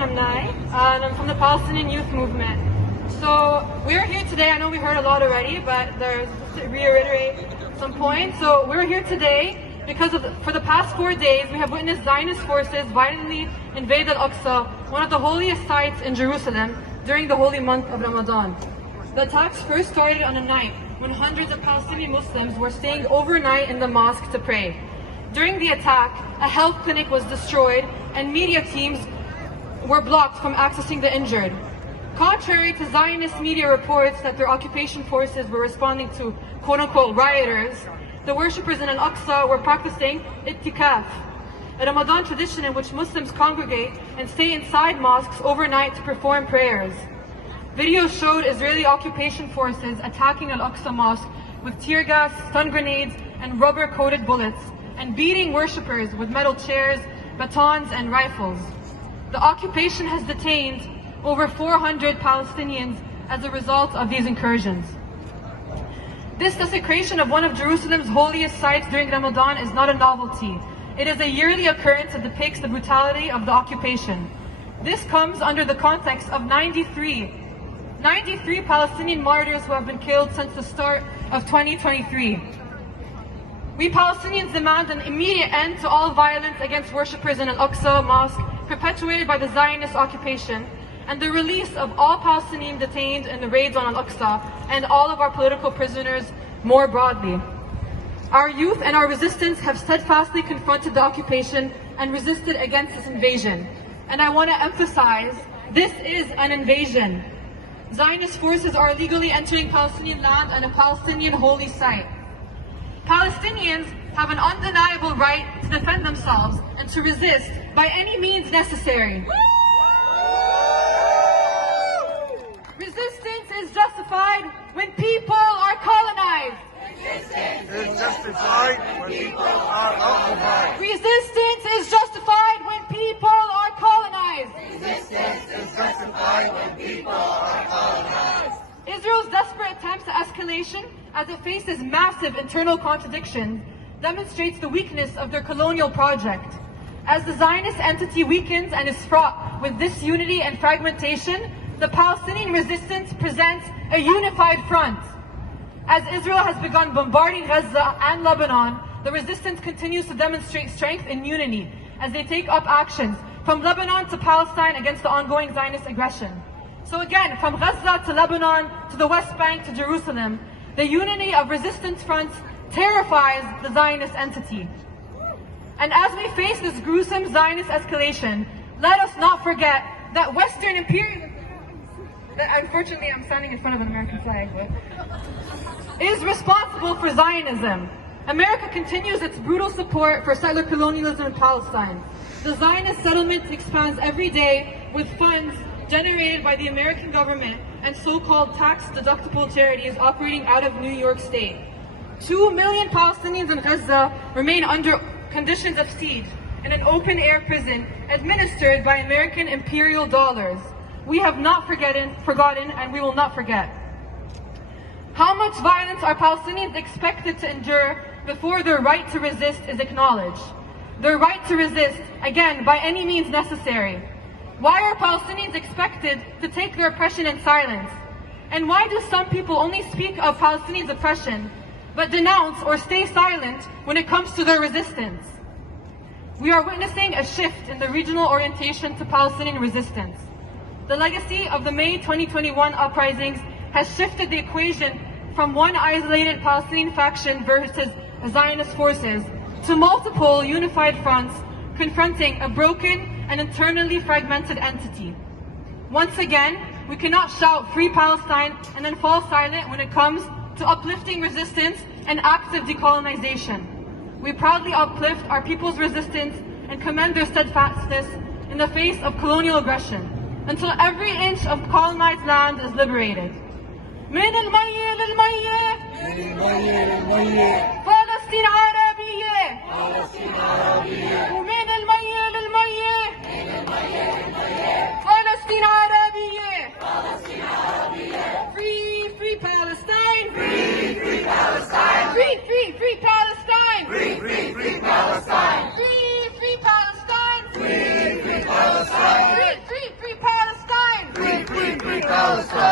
Rahman Amnai, and I'm from the Palestinian Youth Movement. So we're here today. I know we heard a lot already, but to reiterate some points. So we're here today because for the past 4 days, we have witnessed Zionist forces violently invade Al-Aqsa, one of the holiest sites in Jerusalem, during the holy month of Ramadan. The attacks first started on a night when hundreds of Palestinian Muslims were staying overnight in the mosque to pray. During the attack, a health clinic was destroyed and media teams were blocked from accessing the injured. Contrary to Zionist media reports that their occupation forces were responding to quote-unquote rioters, the worshippers in Al-Aqsa were practicing ittikaf, a Ramadan tradition in which Muslims congregate and stay inside mosques overnight to perform prayers. Videos showed Israeli occupation forces attacking Al-Aqsa Mosque with tear gas, stun grenades, and rubber-coated bullets, and beating worshippers with metal chairs, batons, and rifles. The occupation has detained over 400 Palestinians as a result of these incursions. This desecration of one of Jerusalem's holiest sites during Ramadan is not a novelty. It is a yearly occurrence that depicts the brutality of the occupation. This comes under the context of 93 Palestinian martyrs who have been killed since the start of 2023. We Palestinians demand an immediate end to all violence against worshippers in Al-Aqsa Mosque perpetuated by the Zionist occupation, and the release of all Palestinian detained in the raids on Al-Aqsa and all of our political prisoners more broadly. Our youth and our resistance have steadfastly confronted the occupation and resisted against this invasion. And I want to emphasize, this is an invasion. Zionist forces are illegally entering Palestinian land and a Palestinian holy site. Palestinians have an undeniable right to defend themselves and to resist by any means necessary. Resistance is justified when people are colonized. Resistance is justified when people are occupied. Resistance is justified when people are colonized. Resistance is justified when people are colonized. Israel's desperate attempts at escalation, as it faces massive internal contradictions, demonstrates the weakness of their colonial project. As the Zionist entity weakens and is fraught with disunity and fragmentation, the Palestinian resistance presents a unified front. As Israel has begun bombarding Gaza and Lebanon, the resistance continues to demonstrate strength and unity as they take up actions from Lebanon to Palestine against the ongoing Zionist aggression. So again, from Gaza to Lebanon to the West Bank to Jerusalem, the unity of resistance fronts terrifies the Zionist entity. And as we face this gruesome Zionist escalation, let us not forget that Western imperialism, unfortunately I'm standing in front of an American flag, is responsible for Zionism. America continues its brutal support for settler colonialism in Palestine. The Zionist settlement expands every day with funds generated by the American government and so-called tax-deductible charities operating out of New York State. 2 million Palestinians in Gaza remain under conditions of siege in an open-air prison administered by American imperial dollars. We have not forgotten, and we will not forget. How much violence are Palestinians expected to endure before their right to resist is acknowledged? Their right to resist, again, by any means necessary. Why are Palestinians expected to take their oppression in silence? And why do some people only speak of Palestinians' oppression, but denounce or stay silent when it comes to their resistance? We are witnessing a shift in the regional orientation to Palestinian resistance. The legacy of the May 2021 uprisings has shifted the equation from one isolated Palestinian faction versus Zionist forces to multiple unified fronts confronting a broken and internally fragmented entity. Once again, we cannot shout "Free Palestine" and then fall silent when it comes to uplifting resistance and active decolonization. We proudly uplift our people's resistance and commend their steadfastness in the face of colonial aggression until every inch of colonized land is liberated. من المية للمية فلسطين عربية ومن المية للمية فلسطين عربية Free Palestine Free Palestine Free Palestine Free Palestine! Free Palestine Free Palestine! Free Palestine! Free Palestine!